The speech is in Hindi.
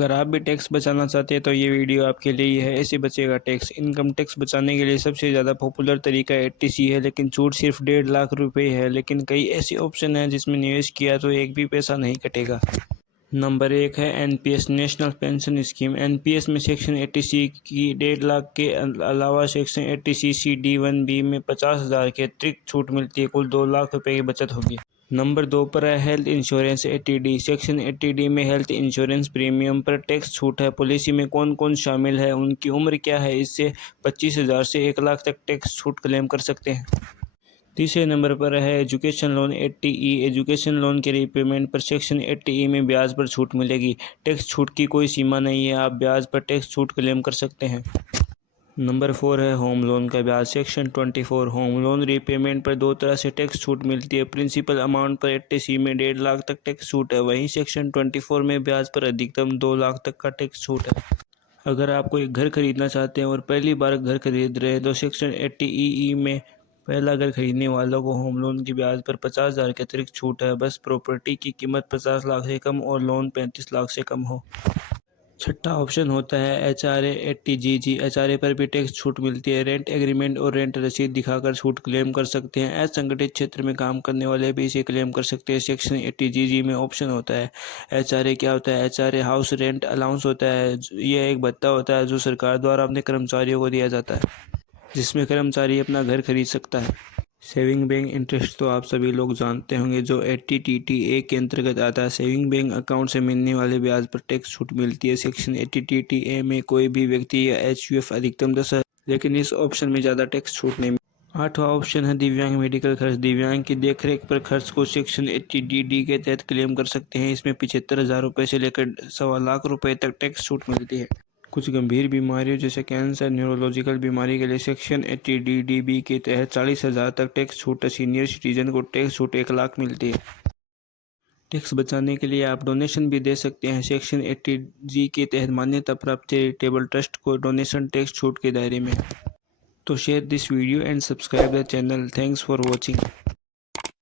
अगर आप भी टैक्स बचाना चाहते हैं तो ये वीडियो आपके लिए ही है। ऐसे बचेगा टैक्स। इनकम टैक्स बचाने के लिए सबसे ज़्यादा पॉपुलर तरीका एटीसी है, लेकिन छूट सिर्फ 1.5 लाख रुपए है। लेकिन कई ऐसे ऑप्शन हैं जिसमें निवेश किया तो एक भी पैसा नहीं कटेगा। नंबर 1 है NPS, national pension scheme. NPS में सेक्शन 80C की 1.5 लाख के अलावा सेक्शन 80C D1B में 50,000 की अतिरिक्त छूट मिलती है। कुल 2 लाख रुपए की बचत होगी। नंबर 2 पर है health insurance 80D। Section 80D में हेल्थ इंश्योरेंस प्रीमियम पर टैक्स छूट है। पॉलिसी में कौन कौन शामिल है, उनकी उम्र क्या है, इससे 25,000 से 1 लाख तक टैक्स छूट क्लेम कर सकते हैं। तीसरे नंबर पर है education loan 80E। Education loan के रीपेमेंट पर सेक्शन 80E में ब्याज पर छूट मिलेगी। टैक्स छूट की कोई सीमा नहीं है, आप ब्याज पर टैक्स छूट क्लेम कर सकते हैं। नंबर 4 है होम लोन का ब्याज। सेक्शन 24 होम लोन रीपेमेंट पर 2 तरह से टैक्स छूट मिलती है। प्रिंसिपल अमाउंट पर 80C में 1.5 लाख तक टैक्स छूट है। वहीं सेक्शन 24 में ब्याज पर अधिकतम 2 लाख तक का टैक्स छूट है। अगर आप कोई घर खरीदना चाहते हैं और पहली बार घर खरीद रहे हैं तो सेक्शन 80EE में पहला घर खरीदने वालों को होम लोन की ब्याज पर 50,000 के अतिरिक्त छूट है, बस प्रॉपर्टी की कीमत 50 लाख से कम और लोन 35 लाख से कम हो। छठा ऑप्शन होता है HRA 80GG। HRA पर भी टैक्स छूट मिलती है। रेंट एग्रीमेंट और रेंट रसीद दिखाकर छूट क्लेम कर सकते हैं। असंगठित क्षेत्र में काम करने वाले भी इसे क्लेम कर सकते हैं। सेक्शन 80GG में ऑप्शन होता है। HRA क्या होता है? HRA हाउस रेंट अलाउंस होता है। यह एक भत्ता होता है जो सरकार द्वारा अपने कर्मचारियों को दिया जाता है, जिसमें कर्मचारी अपना घर खरीद सकता है। सेविंग बैंक इंटरेस्ट तो आप सभी लोग जानते होंगे, जो 80TTA के अंतर्गत आता है। सेविंग बैंक अकाउंट से मिलने वाले ब्याज पर टैक्स छूट मिलती है। सेक्शन 80TTA में कोई भी व्यक्ति या HUF अधिकतम 10,000, लेकिन इस ऑप्शन में ज़्यादा टैक्स छूट नहीं। आठवां ऑप्शन है दिव्यांग मेडिकल खर्च। दिव्यांग की देखरेख पर खर्च को सेक्शन 80DD के तहत क्लेम कर सकते हैं। इसमें 75,000 रुपये से लेकर 1.25 लाख रुपये तक टैक्स छूट मिलती है। कुछ गंभीर बीमारियों जैसे कैंसर, न्यूरोलॉजिकल बीमारी के लिए सेक्शन 80DDB के तहत 40,000 तक टैक्स छूट है। सीनियर सिटीजन को टैक्स छूट 1 लाख मिलती है। टैक्स बचाने के लिए आप डोनेशन भी दे सकते हैं। सेक्शन 80G के तहत मान्यता प्राप्त चैरिटेबल ट्रस्ट को डोनेशन टैक्स छूट के दायरे में है। तो share this video and subscribe the channel. Thanks for watching.